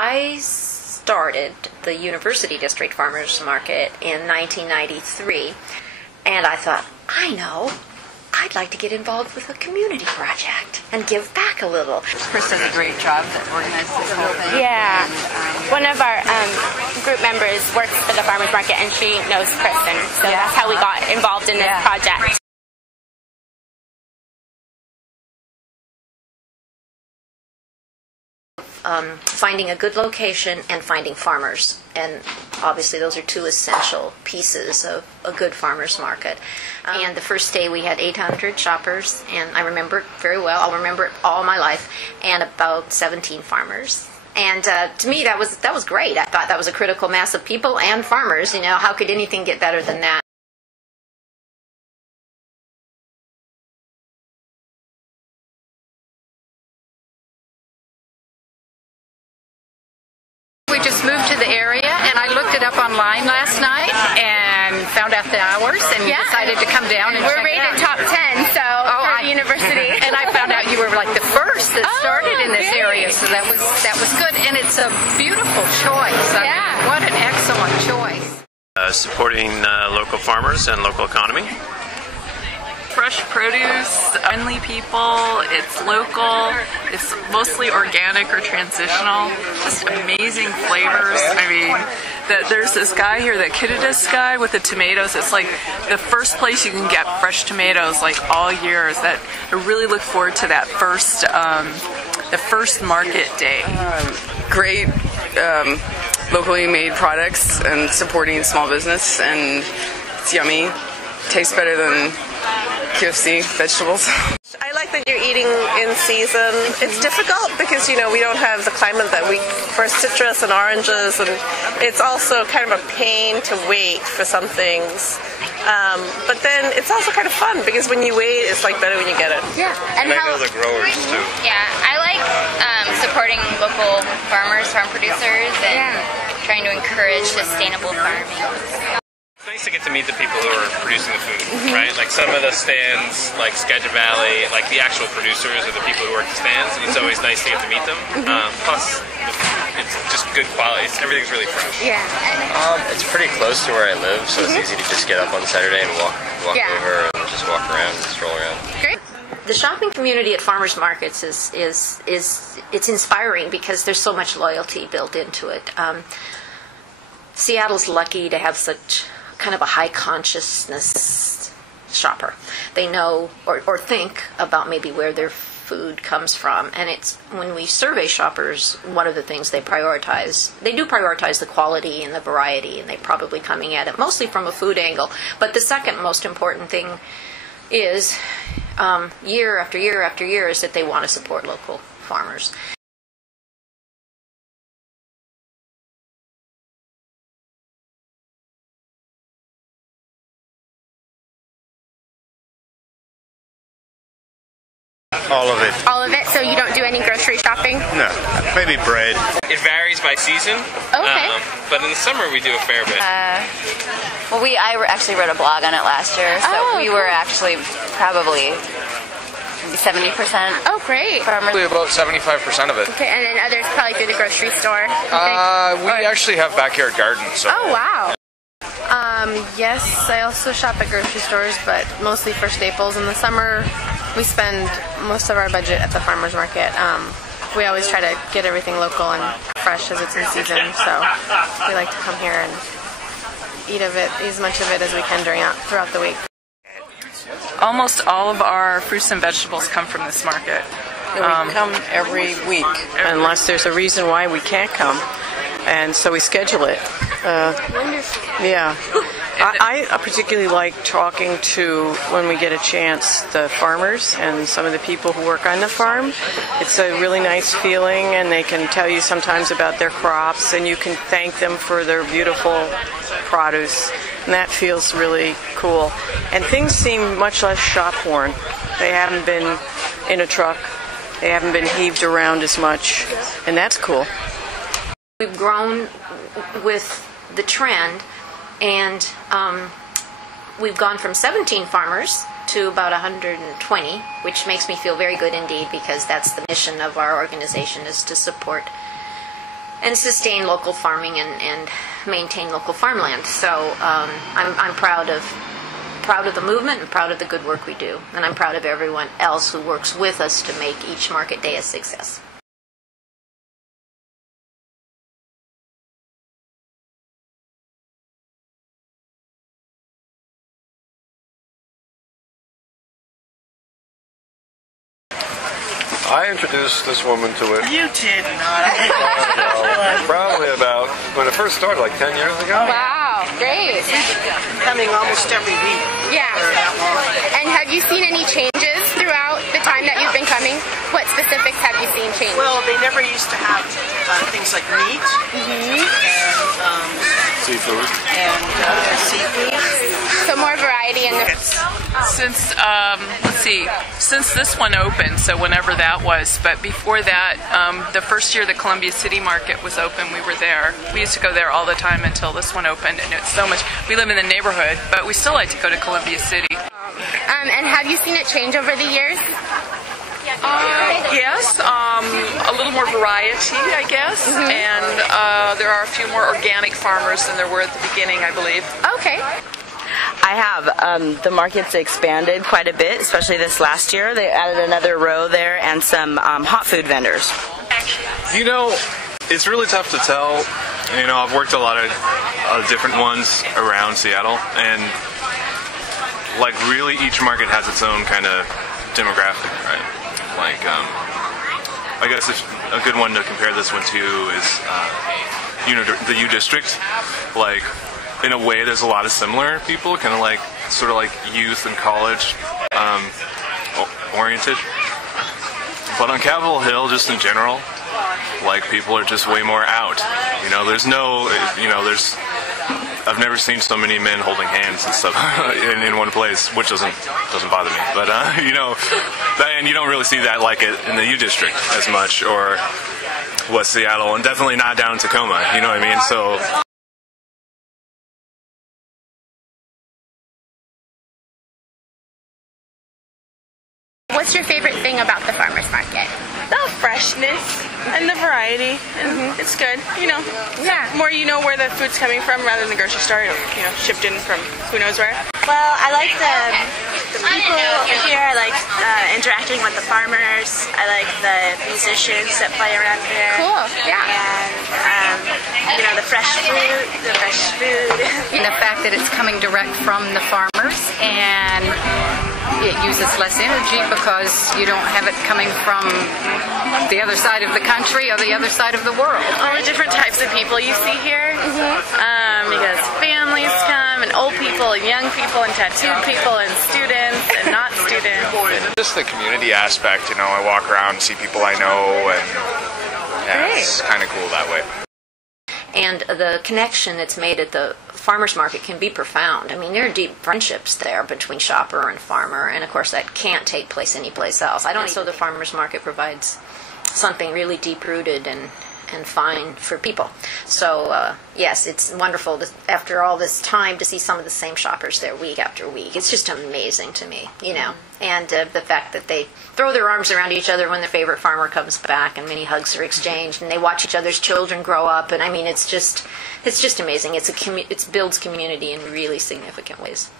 I started the University District Farmers Market in 1993, and I thought, I'd like to get involved with a community project and give back a little. Chris does a great job that organizes this whole thing. Yeah. One of our group members works for the farmers market, and she knows Kristen, so that's how we got involved in this project. Finding a good location and finding farmers, and obviously those are two essential pieces of a good farmers market. And the first day we had 800 shoppers, and I remember it very well. I'll remember it all my life, and about 17 farmers. And to me, that was great. I thought that was a critical mass of people and farmers. You know, how could anything get better than that? We just moved to the area, and I looked it up online last night and found out the hours and decided to come down and we're check it out. rated top 10, so for the university. And I found out you were like the first that started in this area, so that was good, and it's a beautiful choice. I mean, what an excellent choice. Supporting local farmers and local economy. Fresh produce, friendly people, it's local, it's mostly organic or transitional, just amazing flavors. I mean, there's this guy here, that Kittitas guy with the tomatoes, it's like the first place you can get fresh tomatoes like all year. Is that I really look forward to that the first market day. Great locally made products and supporting small business, and it's yummy. Tastes better than QFC vegetables. I like that you're eating in season. It's difficult because, you know, we don't have the climate that we for citrus and oranges, and it's also kind of a pain to wait for some things. But then it's also kind of fun because when you wait, it's like better when you get it. Yeah, and I know the growers too. Yeah, I like supporting local farmers, farm producers, and trying to encourage sustainable farming. It's nice to get to meet the people who are producing the food, right? Like some of the stands, like Skagit Valley, like the actual producers or the people who work the stands. It's always nice to get to meet them. Plus, it's just good quality. Everything's really fresh. Yeah. It's pretty close to where I live, so it's easy to just get up on Saturday and walk over and just walk around and stroll around. Great. The shopping community at farmers markets is it's inspiring because there's so much loyalty built into it. Seattle's lucky to have such kind of a high consciousness shopper. They know or think about maybe where their food comes from, and it's when we survey shoppers, one of the things they do prioritize the quality and the variety, and they're probably coming at it mostly from a food angle. But the second most important thing is year after year after year is that they want to support local farmers. All of it. All of it? So you don't do any grocery shopping? No, maybe bread. It varies by season. Okay. But in the summer we do a fair bit. Well, I actually wrote a blog on it last year, so we were actually probably 70%. Oh, great. Farmers. About 75% of it. Okay, and then others probably through the grocery store. We actually have backyard gardens. So. Oh, wow. Yes, I also shop at grocery stores, but mostly for staples. In the summer, we spend most of our budget at the farmers market. We always try to get everything local and fresh as it's in season, so we like to come here and eat as much of it as we can throughout the week. Almost all of our fruits and vegetables come from this market. We come every week, unless there's a reason why we can't come, and so we schedule it. Wonderful. Yeah. I particularly like talking to, when we get a chance, the farmers and some of the people who work on the farm. It's a really nice feeling, and they can tell you sometimes about their crops, and you can thank them for their beautiful produce, and that feels really cool. And things seem much less shop-worn. They haven't been in a truck. They haven't been heaved around as much, and that's cool. We've grown with the trend, and we've gone from 17 farmers to about 120, which makes me feel very good indeed, because that's the mission of our organization, is to support sustain local farming and maintain local farmland. So I'm proud of the movement and proud of the good work we do, and I'm proud of everyone else who works with us to make each market day a success. I introduced this woman to it. You did not. Probably about when it first started, like 10 years ago. Wow, great. Coming almost every week. Yeah. For that long. And have you seen any changes throughout the time that you've been coming? What specifics have you seen change? Well, they never used to have things like meat and seafood. So more variety in the... Since, let's see, since this one opened, so whenever that was, but before that, the first year the Columbia City Market was open, we were there. We used to go there all the time until this one opened, and it's so much, we live in the neighborhood, but we still like to go to Columbia City. And have you seen it change over the years? Yes, a little more variety, I guess, and there are a few more organic farmers than there were at the beginning, I believe. Okay. I have. The market's expanded quite a bit, especially this last year. They added another row there and some hot food vendors. You know, it's really tough to tell. You know, I've worked a lot of different ones around Seattle, and like really each market has its own kind of demographic, right? Like, I guess a good one to compare this one to is, the U District. Like, in a way, there's a lot of similar people, kind of like, sort of like youth and college oriented. But on Capitol Hill, just in general, like, people are just way more out. You know, I've never seen so many men holding hands and stuff in one place, which doesn't bother me. But and you don't really see that like it in the U District as much, or West Seattle, and definitely not down in Tacoma. You know what I mean? So. What's your favorite thing about the farmers market? The freshness and the variety. It's good, you know. Yeah. More you know where the food's coming from rather than the grocery store, you know, shipped in from who knows where. Well, I like the people here. I like interacting with the farmers. I like the musicians that play around here. Cool, yeah. And, you know, the fresh food. And the fact that it's coming direct from the farmers, and it uses less energy because you don't have it coming from the other side of the country or the other side of the world. All the different types of people you see here. Because families come, and old people, and young people, and tattooed people, and students, and not students. Just the community aspect, you know, I walk around and see people I know, and yeah, it's kind of cool that way. And the connection that's made at the farmers market can be profound. I mean, there are deep friendships there between shopper and farmer, and of course that can't take place anyplace else. So the farmers market provides something really deep-rooted and fine for people. So yes, it's wonderful after all this time to see some of the same shoppers there week after week. It's just amazing to me, you know. And the fact that they throw their arms around each other when their favorite farmer comes back, and many hugs are exchanged, and they watch each other's children grow up. And I mean, it's just amazing. It builds community in really significant ways.